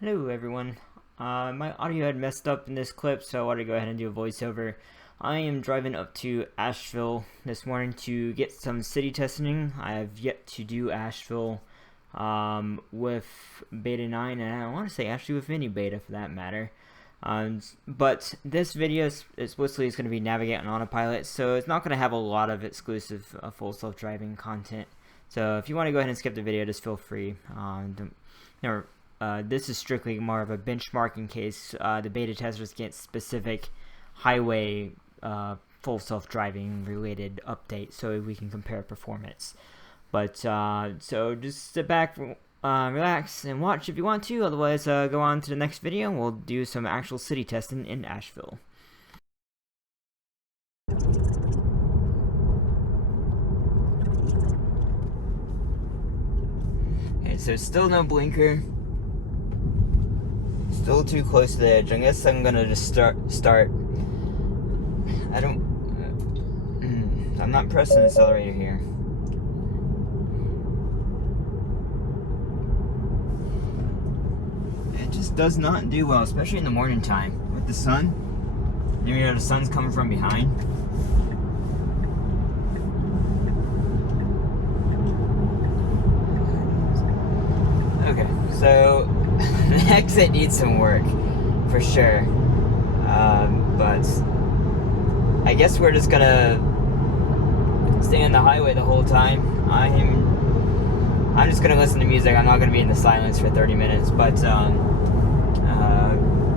Hello everyone. My audio had messed up in this clip, so I wanted to go ahead and do a voiceover. I am driving up to Asheville this morning to get some city testing. I have yet to do Asheville with Beta 9, and I want to say actually with Mini Beta for that matter. But this video explicitly is going to be Navigate on Autopilot, so it's not going to have a lot of exclusive full self-driving content. So if you want to go ahead and skip the video, just feel free. This is strictly more of a benchmark in case the beta testers get specific highway full self-driving related updates, so we can compare performance. But so just sit back, relax, and watch if you want to. Otherwise, go on to the next video and we'll do some actual city testing in Asheville. Okay, so still no blinker. Still too close to the edge. I guess I'm gonna just start. I'm not pressing the accelerator here. It just does not do well, especially in the morning time with the sun. You know, the sun's coming from behind. Okay, so the exit needs some work for sure, but I guess we're just gonna stay on the highway the whole time. I'm just gonna listen to music. I'm not gonna be in the silence for 30 minutes, but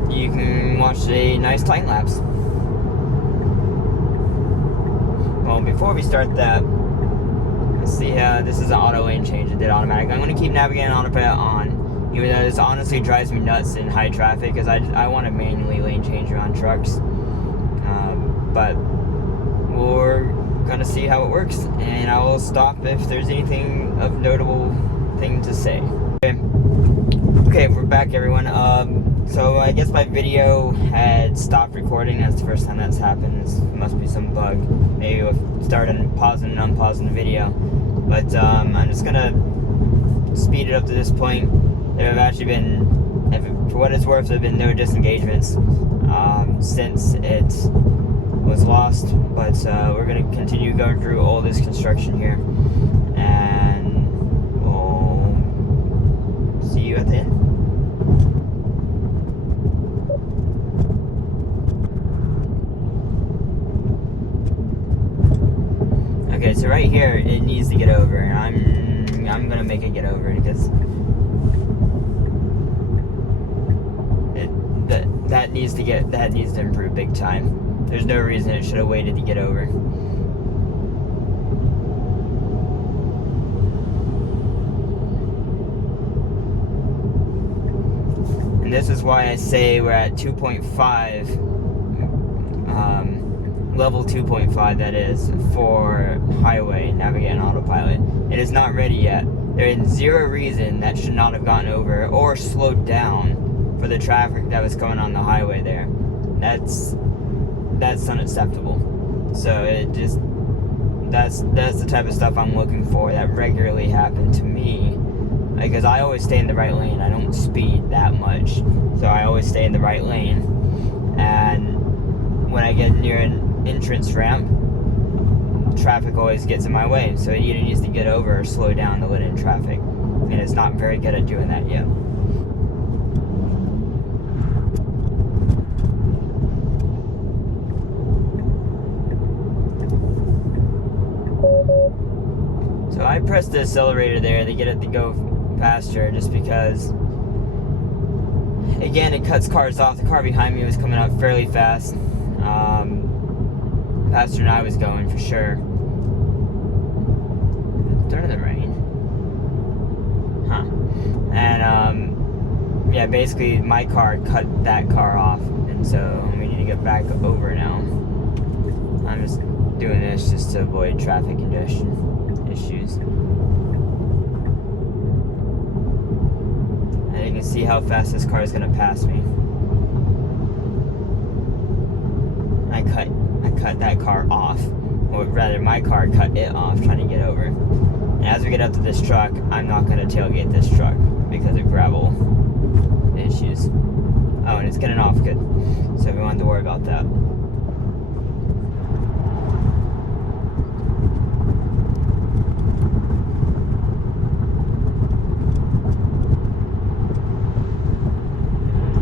you can watch a nice time lapse. Well, before we start that, let's see how this is an auto lane change. It did automatically. I'm gonna keep navigating autopilot on. Even though this honestly drives me nuts in high traffic, because I want to manually lane change around trucks. But we're gonna see how it works, and I will stop if there's anything of notable thing to say. Okay, we're back, everyone. So I guess my video had stopped recording. That's the first time that's happened. This must be some bug. Maybe we'll start pausing and unpausing the video. But I'm just gonna speed it up to this point. There have actually been, for what it's worth, there have been no disengagements since it was lost, but we're going to continue going through all this construction here, and we'll see you at the end. Okay, so right here, it needs to get over, and I'm going to make it get over, because that needs to improve big time. There's no reason it should have waited to get over. And this is why I say we're at 2.5, level 2.5 that is, for highway navigate and autopilot. It is not ready yet. There is zero reason that should not have gotten over or slowed down for the traffic that was going on the highway there. That's unacceptable. So it just, that's the type of stuff I'm looking for that regularly happened to me, because I always stay in the right lane. I don't speed that much, so I always stay in the right lane, and when I get near an entrance ramp, traffic always gets in my way, so it either needs to get over or slow down to let in traffic, and it's not very good at doing that yet. So I pressed the accelerator there to get it to go faster, just because, again, it cuts cars off. The car behind me was coming up fairly fast, faster than I was going for sure. During the rain, huh? And yeah, basically my car cut that car off, and so we need to get back over now. I'm just doing this just to avoid traffic congestion issues. And you can see how fast this car is going to pass me. I cut that car off, or rather my car cut it off trying to get over. And as we get up to this truck, I'm not going to tailgate this truck because of gravel. It's don't have to worry about that.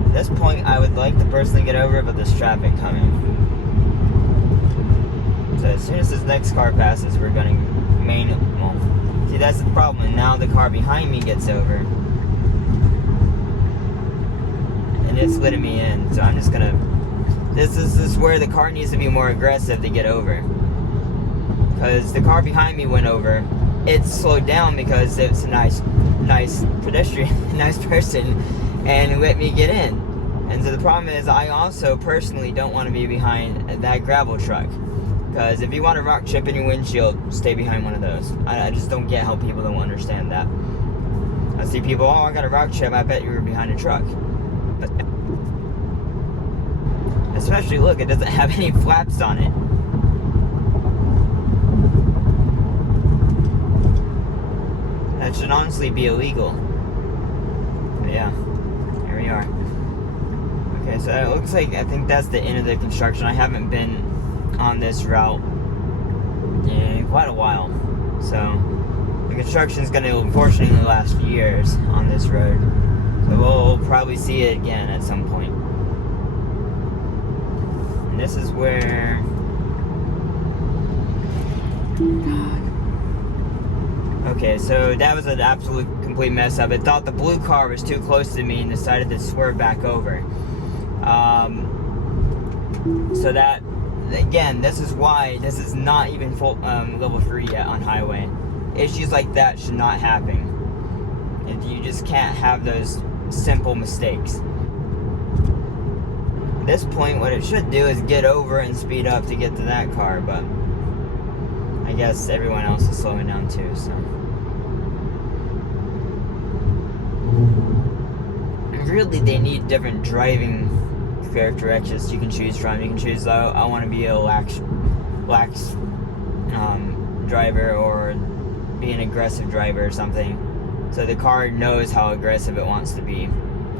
At this point, I would like to personally get over it, but there's traffic coming. So as soon as this next car passes, we're gonna well, see, that's the problem. And now the car behind me gets over, and it's letting me in. So I'm just gonna. This is where the car needs to be more aggressive to get over, because the car behind me went over. It slowed down because it's a nice pedestrian, nice person, and let me get in. And so the problem is, I also personally don't want to be behind that gravel truck. Because if you want a rock chip in your windshield, stay behind one of those. I just don't get how people don't understand that. I see people, oh, I got a rock chip, I bet you were behind a truck. But especially, look, it doesn't have any flaps on it. That should honestly be illegal. But yeah, here we are. Okay, so it looks like, I think that's the end of the construction. I haven't been on this route in quite a while, so the construction is going to unfortunately last years on this road, so we'll probably see it again at some point. And this is where okay, so that was an absolute complete mess up. It thought the blue car was too close to me and decided to swerve back over. So that, again, this is why this is not even full level 3 yet on highway. Issues like that should not happen. You just can't have those simple mistakes. At this point, what it should do is get over and speed up to get to that car, but I guess everyone else is slowing down too, so. Really, they need different driving characteristics you can choose from. You can choose, I want to be a lax driver, or be an aggressive driver or something. So the car knows how aggressive it wants to be.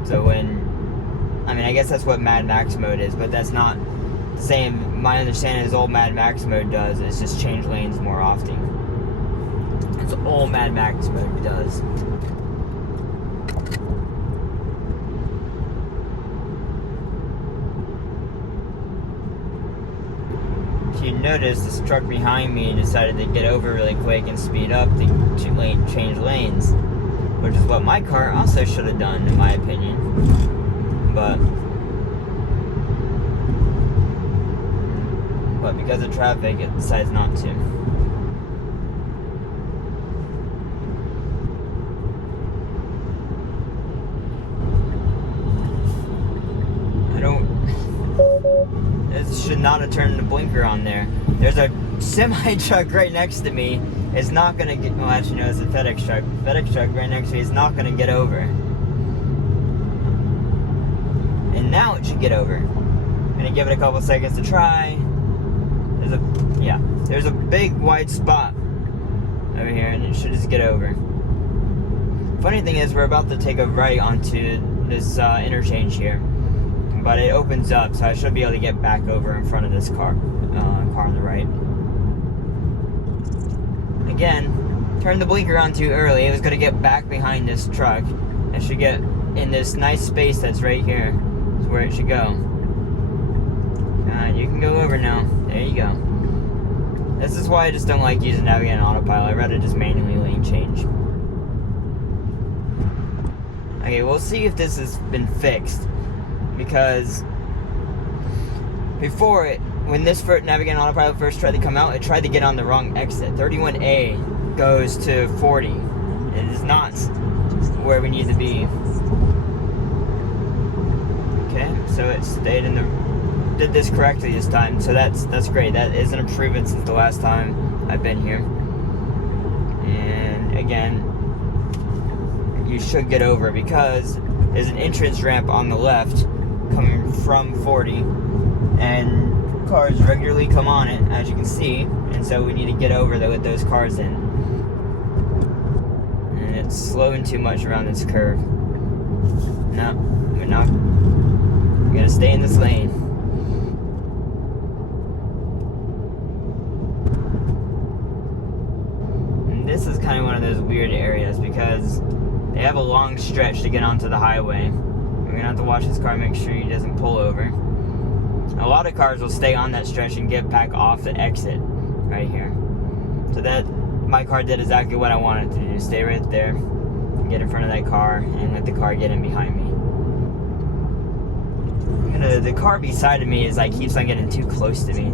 So when, I mean, I guess that's what Mad Max mode is, but that's not the same. My understanding is all Mad Max mode does is just change lanes more often. That's all Mad Max mode does. If you notice, this truck behind me decided to get over really quick and speed up to change lanes, which is what my car also should have done, in my opinion. But because of traffic, it decides not to. This should not have turned the blinker on there. There's a semi truck right next to me. It's not gonna get, well, actually no, it's a FedEx truck. FedEx truck right next to me is not gonna get over. And now it should get over. I'm gonna give it a couple seconds to try. There's a big wide spot over here, and it should just get over. Funny thing is, we're about to take a right onto this interchange here, but it opens up, so I should be able to get back over in front of this car on the right. Again, turned the blinker on too early. It was going to get back behind this truck. It should get in this nice space that's right here. Is where it should go. You can go over now. There you go. This is why I just don't like using Navigate on Autopilot. I'd rather just manually lane change. Okay, we'll see if this has been fixed. Because before it, when this Navigate on Autopilot first tried to come out, it tried to get on the wrong exit. 31A goes to 40. It is not where we need to be. Okay, so it stayed in the, did this correctly this time, so that's great. That is an improvement since the last time I've been here. And again, you should get over because there's an entrance ramp on the left coming from 40, and cars regularly come on it, as you can see, and so we need to get over there with those cars in. And it's slowing too much around this curve. No, we're not. We're gonna stay in this lane. weird areas because they have a long stretch to get onto the highway. We're gonna have to watch this car, make sure he doesn't pull over. A lot of cars will stay on that stretch and get back off the exit right here. So that my car did exactly what I wanted to do. Stay right there, get in front of that car, and let the car get in behind me. The car beside of me is like keeps on getting too close to me.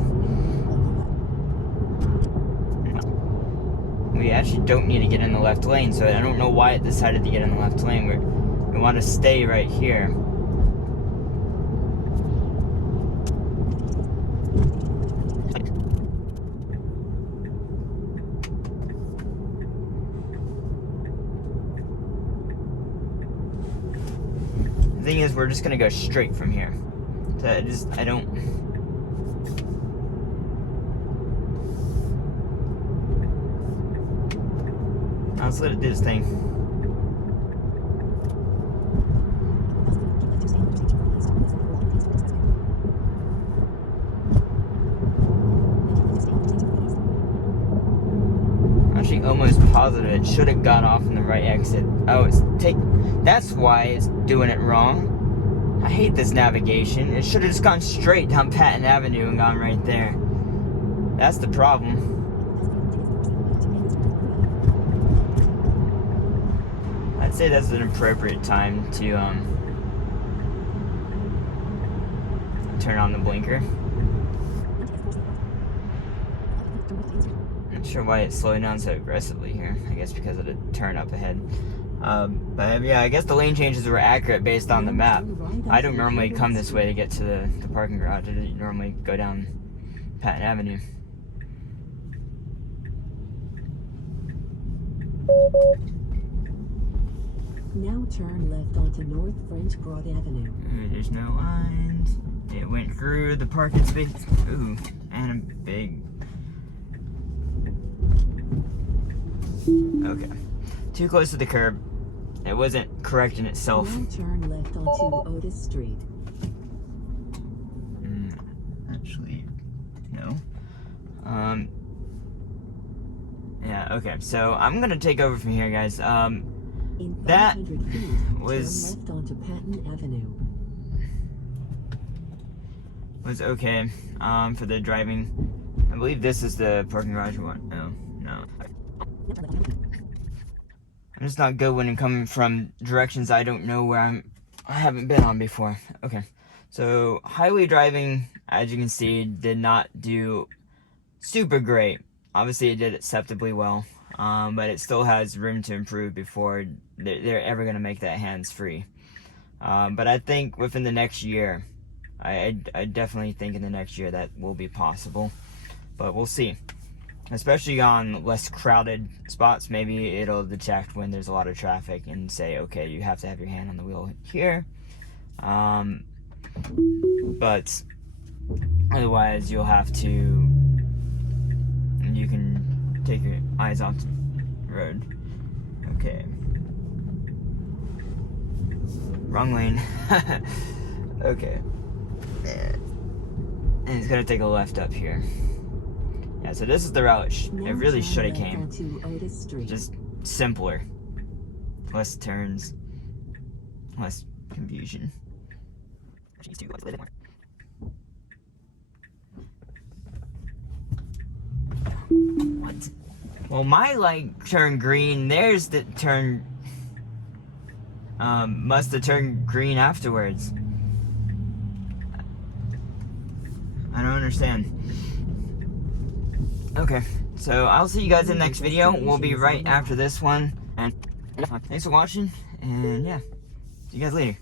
We actually don't need to get in the left lane, so I don't know why it decided to get in the left lane. We want to stay right here. The thing is, we're just gonna go straight from here. So I don't. Let's let it do its thing. I'm actually almost positive it should have got off in the right exit. Oh, that's why it's doing it wrong. I hate this navigation. It should have just gone straight down Patton Avenue and gone right there. That's the problem. I'd say that's an appropriate time to turn on the blinker. Not sure why it's slowing down so aggressively here. I guess because of the turn up ahead. But yeah, I guess the lane changes were accurate based on the map. I don't normally come this way to get to the parking garage. I normally go down Patton Avenue. Now turn left onto North French Broad Avenue. There's no lines. It went through the parking space. Ooh, and a big. Okay. Too close to the curb. It wasn't correcting itself. Now turn left onto Otis Street. Actually, no. Yeah, okay. So I'm gonna take over from here, guys. In That 500 feet, was turn left onto Patton Avenue. Was okay for the driving. I believe this is the parking garage one. Oh, no. I'm just not good when I'm coming from directions I don't know where I haven't been on before. Okay. So highway driving, as you can see, did not do super great. Obviously it did acceptably well. But it still has room to improve before they're ever going to make that hands-free. But I think within the next year, I definitely think in the next year that will be possible. But we'll see. Especially on less crowded spots, maybe it'll detect when there's a lot of traffic and say, okay, you have to have your hand on the wheel here. But otherwise, you'll have to, you can take your eyes off the road. Okay. Wrong lane. Okay. And it's gonna take a left up here. Yeah, so this is the route it really should have came. Just simpler. Less turns. Less confusion. What? Well, my light turned green. Theirs that turned must have turned green afterwards. I don't understand. Okay, so I'll see you guys in the next video. We'll be right after this one. And thanks for watching. And yeah, see you guys later.